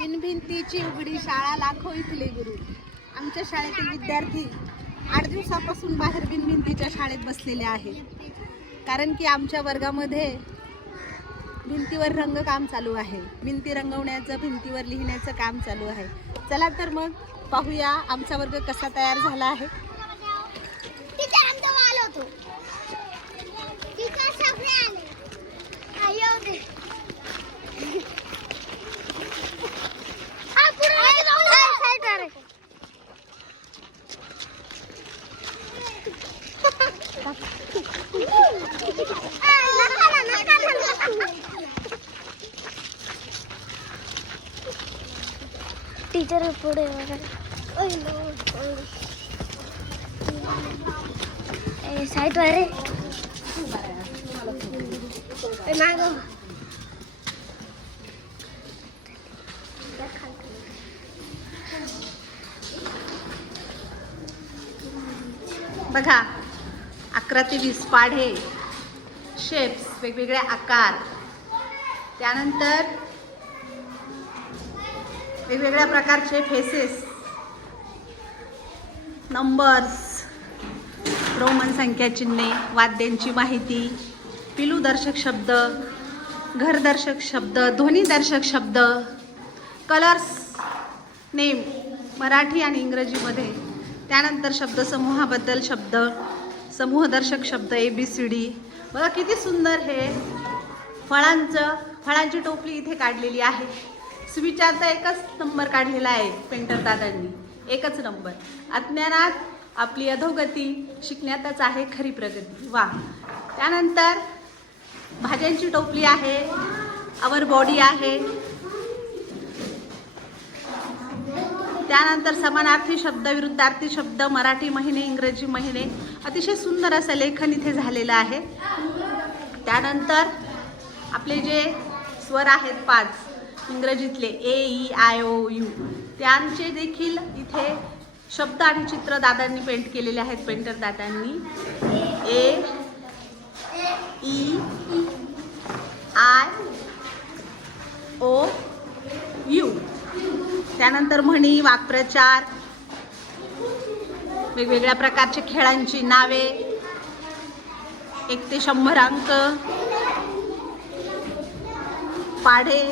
बिनभिंतीची उघडी शाळा लाखो इथले गुरु. आमच्या शाळेतील विद्यार्थी आठ दिवसापासून बाहेर बिनभिंतीच्या शाळेत बसलेले आहेत. कारण की आमच्या वर्गामध्ये भिंतीवर रंगकाम चालू आहे. भिंती रंगवण्याचं भिंतीवर लिहिण्याचं काम चालू आहे. चला तर मग पाहूया आमचा वर्ग कसा तयार झाला आहे. टीचर पुढे साईट वारे माग ए, बघा अकरा ते वीस पाढे शेप्स वेगवेगळे आकार. त्यानंतर वेगवेगळ्या प्रकारचे फेसेस नंबर्स रोमन संख्या चिन्हे वाद्यांची माहिती पिलूदर्शक शब्द घरदर्शक शब्द ध्वनीदर्शक शब्द कलर्स नेम मराठी आणि इंग्रजीमध्ये. त्यानंतर शब्दसमूहाबद्दल शब्द समूहदर्शक शब्द ए बी सी डी बघा किती सुंदर हे फळांचं फळांची टोपली इथे काढलेली आहे. सुविचारचा एकच नंबर काढलेला आहे पेंटर दादांनी. एकच नंबर. अज्ञानात आपली अधोगती शिकण्यातच आहे खरी प्रगती. वा. त्यानंतर भाज्यांची टोपली आहे. आवर बॉडी आहे. त्यानंतर समानार्थी शब्द विरुद्धार्थी शब्द मराठी महिने इंग्रजी महिने. अतिशय सुंदर असं लेखन इथे झालेलं आहे. त्यानंतर आपले जे स्वर आहेत पाच. इंग्रजीतले A E I O U त्यांचे देखील इथे शब्द आणि चित्र दादांनी पेंट केलेले आहेत पेंटर दादांनी. A E I O U त्यानंतर म्हणी वाक्प्रचार. वेगवेगळ्या प्रकारचे खेळांची नावे. एक ते शंभर अंक. पाढे.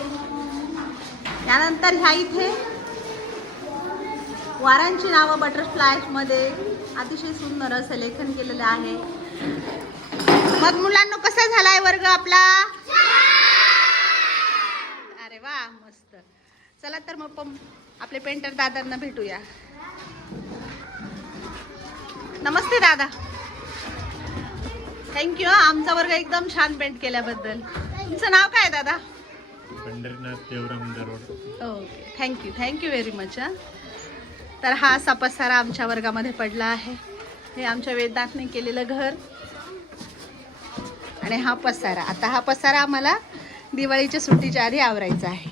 त्यानंतर ह्या इथे वारांची नावं बटरफ्लायमध्ये अतिशय सुंदर असं लेखन केलेलं आहे. मग मुलांना कसा झालाय वर्ग आपला? अरे वा मस्त. चला तर मग आपले पेंटर दादांना भेटूया. नमस्ते दादा. थँक्यू आमचा वर्ग एकदम छान पेंट केल्याबद्दल. तुमचं नाव काय दादा? Pandharinath Devram Darod. Okay thank you thank you very much हां. तर हा असा पसारा आमच्या वर्गामध्ये पडला आहे. हे आमच्या वेदांतने केलेलं घर. आणि हा पसारा आता हा पसारा आम्हाला दिवाळीच्या सुट्टीच्या आधी आवरायचा आहे.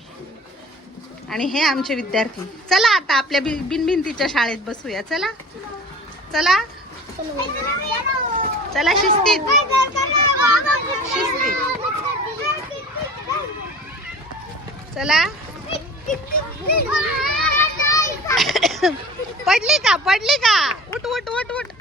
आणि हे आमचे विद्यार्थी. चला आता आपल्या बि बिनभिंतीच्या शाळेत बसूया. चला चला. चला शिस्तीत. शिस्तीत. चला. पडली का? पडली का? उठ उठ उठ उठ.